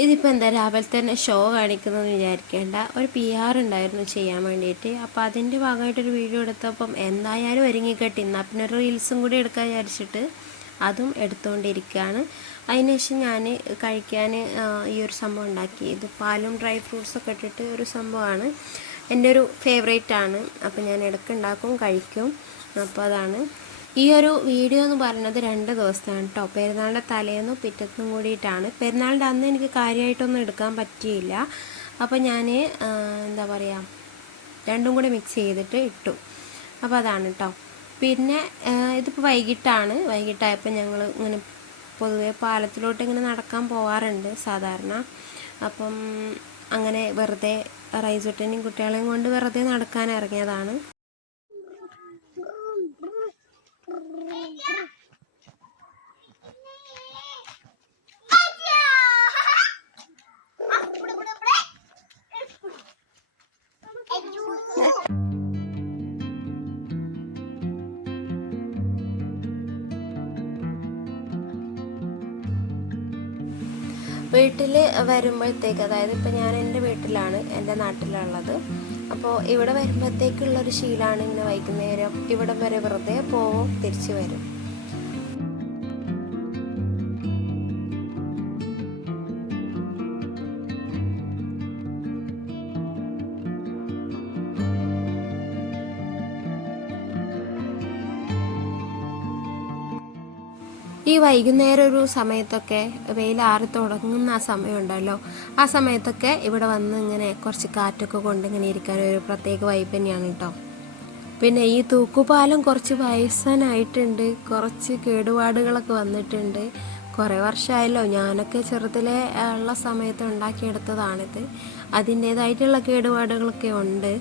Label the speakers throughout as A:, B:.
A: ഇതിപ്പോൾ എന്താ രാവിലെ തന്നെ ഷോ കാണിക്കുന്നതെന്ന് വിചാരിക്കേണ്ട. ഒരു പി ആർ ഉണ്ടായിരുന്നു ചെയ്യാൻ വേണ്ടിയിട്ട്. അപ്പോൾ അതിന്റെ ഭാഗമായിട്ടൊരു വീഡിയോ എടുത്തപ്പം എന്തായാലും ഒരുങ്ങിക്കെട്ടി. എന്നാൽ പിന്നെ ഒരു റീൽസും കൂടി എടുക്കാൻ വിചാരിച്ചിട്ട് അതും എടുത്തുകൊണ്ടിരിക്കുകയാണ് അതിനുശേഷം ഞാൻ കഴിക്കാൻ ഈ ഒരു സംഭവം ഉണ്ടാക്കി. ഇത് പാലും ഡ്രൈ ഫ്രൂട്ട്സൊക്കെ ഇട്ടിട്ട് ഒരു സംഭവമാണ്. എന്റെ ഒരു ഫേവറേറ്റ് ആണ്. അപ്പോൾ ഞാൻ ഇടയ്ക്ക് ഉണ്ടാക്കും കഴിക്കും. അപ്പോൾ അതാണ്. ഈ ഒരു വീഡിയോ എന്ന് പറയുന്നത് രണ്ട് ദിവസമാണ് കേട്ടോ പെരുന്നാളിന്റെ തലേന്നും പിറ്റത്തും കൂടിയിട്ടാണ്. പെരുന്നാളിന്റെ അന്ന് എനിക്ക് കാര്യമായിട്ടൊന്നും എടുക്കാൻ പറ്റിയില്ല. അപ്പോൾ ഞാൻ എന്താ പറയുക രണ്ടും കൂടി മിക്സ് ചെയ്തിട്ട് ഇട്ടു. അപ്പോൾ അതാണ് കേട്ടോ പിന്നെ ഇതിപ്പോൾ വൈകിട്ടാണ്. വൈകിട്ടായപ്പോൾ ഞങ്ങൾ ഇങ്ങനെ പൊതുവെ പാലത്തിലോട്ട് ഇങ്ങനെ നടക്കാൻ പോകാറുണ്ട് സാധാരണ. അപ്പം അങ്ങനെ വെറുതെ റൈസൊട്ടനെയും കുട്ടികളെയും കൊണ്ട് വെറുതെ നടക്കാൻ ഇറങ്ങിയതാണ്. വീട്ടിൽ വരുമ്പോഴത്തേക്ക് അതായത് ഇപ്പം ഞാൻ എന്റെ വീട്ടിലാണ് എന്റെ നാട്ടിലുള്ളത്. അപ്പോൾ ഇവിടെ വരുമ്പോഴത്തേക്കുള്ളൊരു ശീലമാണ് ഇങ്ങനെ വൈകുന്നേരം ഇവിടം വരെ വെറുതെ പോവും തിരിച്ചു വരും. ഈ വൈകുന്നേരം ഒരു സമയത്തൊക്കെ വെയിൽ ആറി തുടങ്ങുന്ന ആ സമയമുണ്ടല്ലോ. ആ സമയത്തൊക്കെ ഇവിടെ വന്ന് ഇങ്ങനെ കുറച്ച് കാറ്റൊക്കെ കൊണ്ട് ഇങ്ങനെ ഇരിക്കാൻ ഒരു പ്രത്യേക വൈബ് തന്നെയാണ് കേട്ടോ പിന്നെ ഈ തൂക്കുപാലം കുറച്ച് വയസ്സനായിട്ടുണ്ട്. കുറച്ച് കേടുപാടുകളൊക്കെ വന്നിട്ടുണ്ട്. കുറേ വർഷമായല്ലോ. ഞാനൊക്കെ ചെറുതിലെ ഉള്ള സമയത്ത് ഉണ്ടാക്കിയെടുത്തതാണിത്. അതിന്റേതായിട്ടുള്ള കേടുപാടുകളൊക്കെ ഉണ്ട്.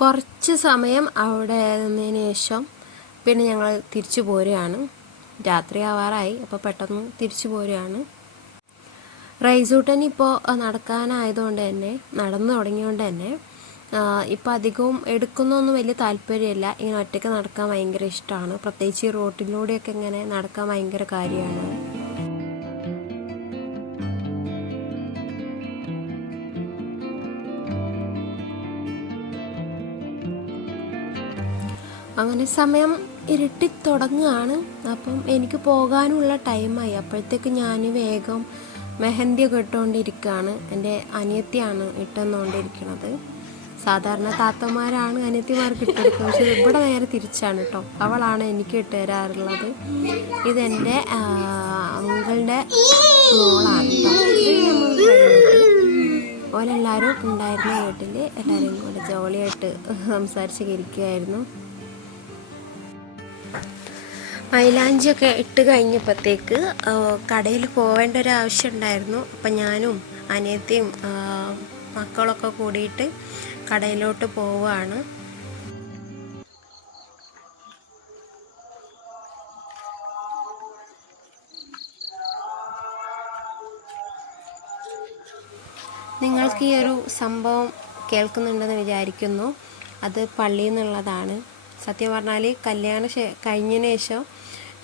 A: കുറച്ച് സമയം അവിടെ നിന്നതിന് ശേഷം പിന്നെ ഞങ്ങൾ തിരിച്ചു പോരുകയാണ്. രാത്രി ആവാറായി അപ്പോൾ പെട്ടെന്ന് തിരിച്ചു പോരുകയാണ്. റൈസൂട്ടൻ ഇപ്പോൾ നടക്കാനായതുകൊണ്ട് തന്നെ നടന്നു തുടങ്ങിയതുകൊണ്ട് തന്നെ ഇപ്പം അധികവും എടുക്കുന്നൊന്നും വലിയ താല്പര്യമില്ല. ഇങ്ങനെ ഒറ്റയ്ക്ക് നടക്കാൻ ഭയങ്കര ഇഷ്ടമാണ്. പ്രത്യേകിച്ച് ഈ റോട്ടിലൂടെയൊക്കെ ഇങ്ങനെ നടക്കാൻ ഭയങ്കര കാര്യമാണ്. അങ്ങനെ സമയം ഇരുട്ടി തുടങ്ങുകയാണ്. അപ്പം എനിക്ക് പോകാനുള്ള ടൈമായി. അപ്പോഴത്തേക്ക് ഞാൻ വേഗം മെഹന്തിയൊക്കെ ഇട്ടുകൊണ്ടിരിക്കുകയാണ്. എന്റെ അനിയത്തിയാണ് ഇട്ടെന്നുകൊണ്ടിരിക്കുന്നത് സാധാരണ താത്തമാരാണ് അനിയത്തിമാർക്ക് ഇട്ടെടുക്കുക പക്ഷെ ഇവിടെ നേരെ തിരിച്ചാണ് കേട്ടോ. അവളാണ് എനിക്ക് ഇട്ട് തരാറുള്ളത് ഇതെന്റെ അങ്കിളുടെ മോളാണ് ഓരെല്ലാവരും ഉണ്ടായിരുന്ന വീട്ടിൽ എല്ലാവരും കൂടെ ജോളിയായിട്ട് സംസാരിച്ച് ഇരിക്കുകയായിരുന്നു മൈലാഞ്ചിയൊക്കെ ഇട്ട് കഴിഞ്ഞപ്പോഴത്തേക്ക് കടയിൽ പോവേണ്ട ഒരു ആവശ്യം ഉണ്ടായിരുന്നു. അപ്പം ഞാനും അനിയത്തിയും മക്കളൊക്കെ കൂടിയിട്ട് കടയിലോട്ട് പോവുകയാണ്. നിങ്ങൾക്ക് ഈ ഒരു സംഭവം കേൾക്കുന്നുണ്ടെന്ന് വിചാരിക്കുന്നു. അത് പള്ളിയിൽ നിന്നുള്ളതാണ്. സത്യം പറഞ്ഞാൽ കല്യാണം കഴിഞ്ഞതിന് ശേഷം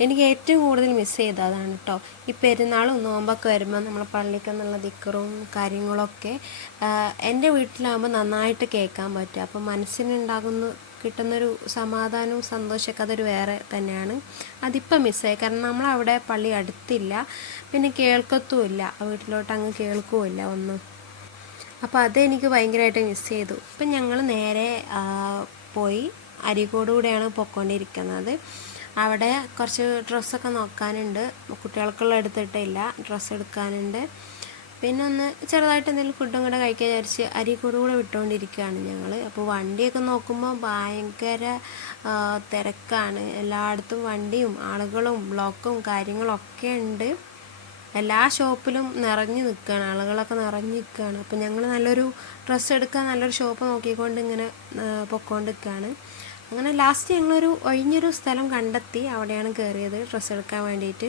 A: എനിക്ക് ഏറ്റവും കൂടുതൽ മിസ് ചെയ്ത അതാണ് കേട്ടോ ഈ പെരുന്നാളും നോമ്പൊക്കെ വരുമ്പോൾ നമ്മൾ പള്ളിക്കെന്നുള്ള ദിക്കറും കാര്യങ്ങളൊക്കെ എന്റെ വീട്ടിലാകുമ്പോൾ നന്നായിട്ട് കേൾക്കാൻ പറ്റും. അപ്പോൾ മനസ്സിനുണ്ടാകുന്ന കിട്ടുന്നൊരു സമാധാനവും സന്തോഷമൊക്കെ അതൊരു വേറെ തന്നെയാണ്. അതിപ്പം മിസ്സായി കാരണം നമ്മളവിടെ പള്ളി അടുത്തില്ല. പിന്നെ കേൾക്കത്തുമില്ല. വീട്ടിലോട്ട് അങ്ങ് കേൾക്കുമില്ല ഒന്നും. അപ്പോൾ അതെനിക്ക് ഭയങ്കരമായിട്ട് മിസ് ചെയ്തു. ഇപ്പം ഞങ്ങൾ നേരെ പോയി അരീക്കോട് കൂടെയാണ് പൊയ്ക്കൊണ്ടിരിക്കുന്നത്. അവിടെ കുറച്ച് ഡ്രസ്സൊക്കെ നോക്കാനുണ്ട്. കുട്ടികൾക്കുള്ള എടുത്തിട്ടില്ല. ഡ്രസ്സ് എടുക്കാനുണ്ട്. പിന്നെ ഒന്ന് ചെറുതായിട്ട് എന്തെങ്കിലും ഫുഡും കൂടെ കഴിക്കാൻ വിചാരിച്ച് അരീക്കോട് കൂടെ വിട്ടുകൊണ്ടിരിക്കുകയാണ് ഞങ്ങൾ അപ്പോൾ വണ്ടിയൊക്കെ നോക്കുമ്പോൾ ഭയങ്കര തിരക്കാണ്. എല്ലായിടത്തും വണ്ടിയും ആളുകളും ബ്ലോക്കും കാര്യങ്ങളൊക്കെ ഉണ്ട്. എല്ലാ ഷോപ്പിലും നിറഞ്ഞു നിൽക്കുകയാണ്. ആളുകളൊക്കെ നിറഞ്ഞു നിൽക്കുകയാണ്. അപ്പോൾ ഞങ്ങൾ നല്ലൊരു ഡ്രസ്സ് എടുക്കാൻ നല്ലൊരു ഷോപ്പ് നോക്കിക്കൊണ്ട് ഇങ്ങനെ പൊക്കോണ്ട് നിൽക്കുകയാണ് അങ്ങനെ ലാസ്റ്റ് ഞങ്ങളൊരു ഒഴിഞ്ഞൊരു സ്ഥലം കണ്ടെത്തി അവിടെയാണ് കയറിയത് ഡ്രസ്സ് എടുക്കാൻ വേണ്ടിയിട്ട്.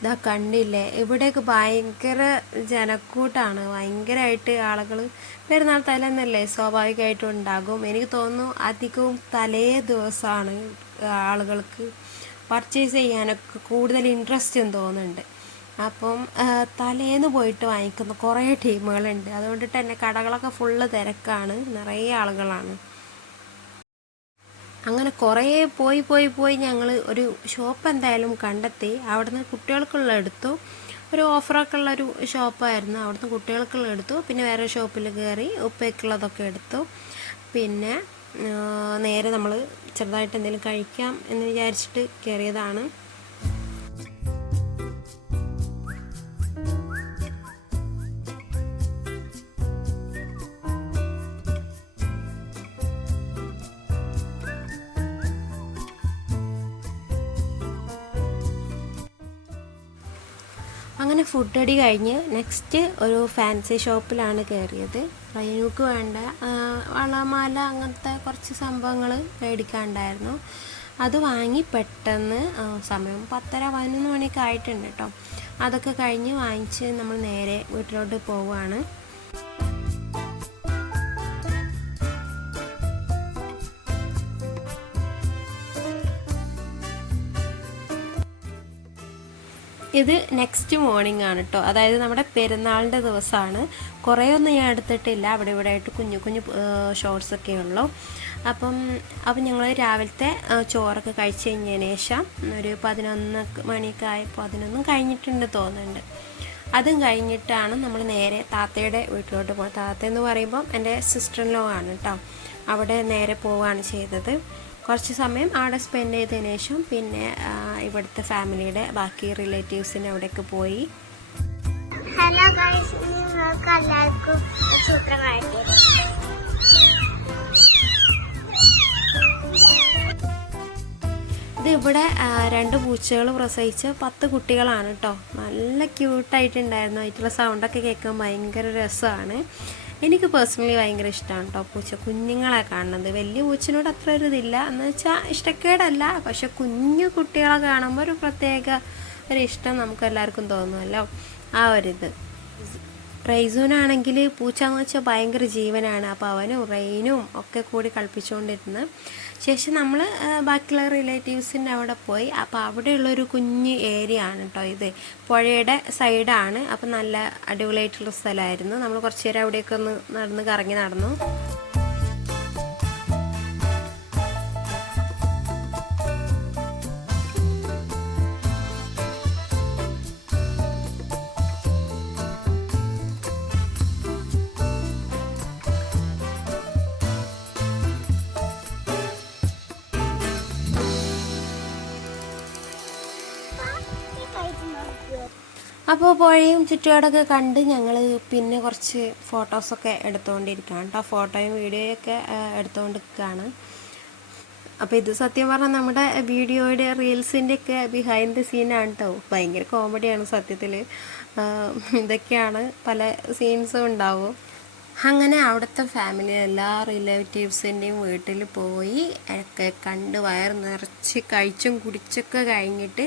A: ഇതാ കണ്ടില്ലേ? ഇവിടെയൊക്കെ ഭയങ്കര ജനക്കൂട്ടാണ്. ഭയങ്കരമായിട്ട് ആളുകൾ പെരുന്നാൾ തലേന്നല്ലേ സ്വാഭാവികമായിട്ടും ഉണ്ടാകും. എനിക്ക് തോന്നുന്നു അധികവും തലേ ദിവസമാണ് ആളുകൾക്ക് പർച്ചേസ് ചെയ്യാനൊക്കെ കൂടുതൽ ഇൻട്രസ്റ്റ് തോന്നുന്നുണ്ട്. അപ്പം തലേന്ന് പോയിട്ട് വാങ്ങിക്കുന്ന കുറേ ടീമുകളുണ്ട്. അതുകൊണ്ടിട്ട് തന്നെ കടകളൊക്കെ ഫുള്ള് തിരക്കാണ്. നിറയെ ആളുകളാണ്. അങ്ങനെ കുറേ പോയി പോയി പോയി ഞങ്ങൾ ഒരു ഷോപ്പ് എന്തായാലും കണ്ടെത്തി. അവിടുന്ന് കുട്ടികൾക്കുള്ള എടുത്തു. ഒരു ഓഫറൊക്കെ ഉള്ള ഒരു ഷോപ്പായിരുന്നു അവിടുന്ന് കുട്ടികൾക്കുള്ള എടുത്തു. പിന്നെ വേറെ ഷോപ്പിൽ കയറി ഉപ്പയ്ക്കുള്ളതൊക്കെ എടുത്തു. പിന്നെ നേരെ നമ്മൾ ചെറുതായിട്ട് എന്തെങ്കിലും കഴിക്കാം എന്ന് വിചാരിച്ചിട്ട് കയറിയതാണ് അങ്ങനെ ഫുഡ് അടി കഴിഞ്ഞ് നെക്സ്റ്റ് ഒരു ഫാൻസി ഷോപ്പിലാണ് കയറിയത് റൈനുക്ക് വേണ്ട വളമാല അങ്ങനത്തെ കുറച്ച് സംഭവങ്ങൾ മേടിക്കാണ്ടായിരുന്നു. അത് വാങ്ങി പെട്ടെന്ന് സമയം പത്തര പതിനൊന്ന് മണിയൊക്കെ ആയിട്ടുണ്ട് കേട്ടോ അതൊക്കെ കഴിഞ്ഞ് വാങ്ങിച്ച് നമ്മൾ നേരെ വീട്ടിലോട്ട് പോവുകയാണ് ഇത് നെക്സ്റ്റ് മോർണിംഗ് ആണ് കേട്ടോ അതായത് നമ്മുടെ പെരുന്നാളിന്റെ ദിവസമാണ്. കുറേ ഒന്നും ഞാൻ എടുത്തിട്ടില്ല. അവിടെ ഇവിടെ ആയിട്ട് കുഞ്ഞു കുഞ്ഞു ഷോർട്സ് ഒക്കെ ഉള്ളൂ. അപ്പം അപ്പം ഞങ്ങൾ രാവിലത്തെ ചോറൊക്കെ കഴിച്ച് കഴിഞ്ഞതിന് ശേഷം ഒരു പതിനൊന്ന് മണിയൊക്കെ ആയപ്പോൾ പതിനൊന്നും കഴിഞ്ഞിട്ടുണ്ട് തോന്നുന്നുണ്ട്. അതും കഴിഞ്ഞിട്ടാണ് നമ്മൾ നേരെ താത്തയുടെ വീട്ടിലോട്ട് പോകുന്നത് താത്ത എന്ന് പറയുമ്പം എന്റെ സിസ്റ്റർ ലോ ആണ് കേട്ടോ അവിടെ നേരെ പോവുകയാണ് ചെയ്തത്. കുറച്ച് സമയം അവിടെ സ്പെൻഡ് ചെയ്തതിന് ശേഷം പിന്നെ ഇവിടുത്തെ ഫാമിലിയുടെ ബാക്കി റിലേറ്റീവ്സിന്റെ അവിടെയൊക്കെ പോയി.
B: ഹലോ ഗൈസ് നിങ്ങൾക്ക് എല്ലാവർക്കും
A: ഇത് ഇവിടെ രണ്ട് പൂച്ചകൾ പ്രസവിച്ച് പത്ത് കുട്ടികളാണ് കേട്ടോ നല്ല ക്യൂട്ടായിട്ടുണ്ടായിരുന്നു അതിന്റെ സൗണ്ടൊക്കെ കേൾക്കാൻ ഭയങ്കര രസമാണ്. എനിക്ക് പേഴ്സണലി ഭയങ്കര ഇഷ്ടമാണ് കേട്ടോ പൂച്ച. കുഞ്ഞുങ്ങളെ കാണുന്നത്. വലിയ പൂച്ചനോട് അത്ര ഒരു ഇതില്ല. എന്ന് വെച്ചാൽ ഇഷ്ടക്കേടല്ല. പക്ഷെ കുഞ്ഞു കുട്ടികളെ കാണുമ്പോൾ ഒരു പ്രത്യേക ഒരു ഇഷ്ടം നമുക്ക് എല്ലാവർക്കും തോന്നുമല്ലോ ആ ഒരിത്. റൈസൂനാണെങ്കിൽ പൂച്ച എന്ന് വെച്ചാൽ ഭയങ്കര ജീവനാണ്. അപ്പോൾ അവനും റെയിനും ഒക്കെ കൂടി കളിപ്പിച്ചുകൊണ്ടിരുന്ന് ശേഷം നമ്മൾ ബാക്കിയുള്ള റിലേറ്റീവ്സിന്റെ അവിടെ പോയി. അപ്പോൾ അവിടെയുള്ളൊരു കുഞ്ഞ് ഏരിയ ആണ് കേട്ടോ ഇത്. പുഴയുടെ സൈഡാണ്. അപ്പോൾ നല്ല അടിപൊളിയായിട്ടുള്ള സ്ഥലമായിരുന്നു. നമ്മൾ കുറച്ച് നേരം അവിടെയൊക്കെ ഒന്ന് നടന്ന് കറങ്ങി നടന്നു. അപ്പോൾ പുഴയും ചുറ്റുപാടൊക്കെ കണ്ട് ഞങ്ങൾ പിന്നെ കുറച്ച് ഫോട്ടോസൊക്കെ എടുത്തുകൊണ്ടിരിക്കുകയാണ് കേട്ടോ. ഫോട്ടോയും വീഡിയോയും ഒക്കെ എടുത്തുകൊണ്ടിരിക്കുകയാണ്. അപ്പോൾ ഇത് സത്യം പറഞ്ഞാൽ നമ്മുടെ വീഡിയോയുടെ റീൽസിന്റെ ഒക്കെ ബിഹൈൻഡ് ദി സീനാണ് കേട്ടോ. ഭയങ്കര കോമഡിയാണ് സത്യത്തിൽ. ഇതൊക്കെയാണ് പല സീൻസും ഉണ്ടാവും. അങ്ങനെ അവിടുത്തെ ഫാമിലി എല്ലാ റിലേറ്റീവ്സിന്റെയും വീട്ടിൽ പോയി ഒക്കെ കണ്ട് വയർ നിറച്ച് കഴിച്ചും കുടിച്ചൊക്കെ കഴിഞ്ഞിട്ട്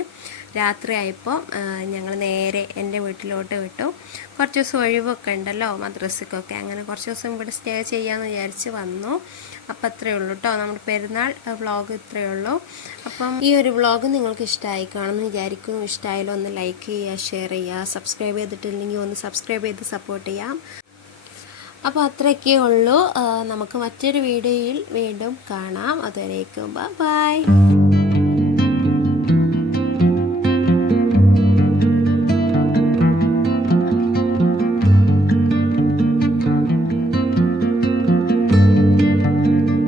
A: രാത്രിയായപ്പോൾ ഞങ്ങൾ നേരെ എന്റെ വീട്ടിലോട്ട് വിട്ടു. കുറച്ച് ദിവസം ഒഴിവൊക്കെ ഉണ്ടല്ലോ മദ്രസക്കൊക്കെ. അങ്ങനെ കുറച്ച് ദിവസം ഇവിടെ സ്റ്റേ ചെയ്യാമെന്ന് വിചാരിച്ച് വന്നു. അപ്പം അത്രയേ ഉള്ളൂ കേട്ടോ നമ്മുടെ പെരുന്നാൾ വ്ളോഗ് ഇത്രയേ ഉള്ളൂ. അപ്പം ഈ ഒരു വ്ളോഗ് നിങ്ങൾക്ക് ഇഷ്ടമായി കാണുമെന്ന് വിചാരിക്കുന്നു. ഇഷ്ടമായാലും ഒന്ന് ലൈക്ക് ചെയ്യുക ഷെയർ ചെയ്യുക സബ്സ്ക്രൈബ് ചെയ്തിട്ടില്ലെങ്കിൽ ഒന്ന് സബ്സ്ക്രൈബ് ചെയ്ത് സപ്പോർട്ട് ചെയ്യാം. അപ്പോൾ അത്രയൊക്കെ ഉള്ളൂ. നമുക്ക് മറ്റൊരു വീഡിയോയിൽ വീണ്ടും കാണാം. അതുവരേക്കും ബൈ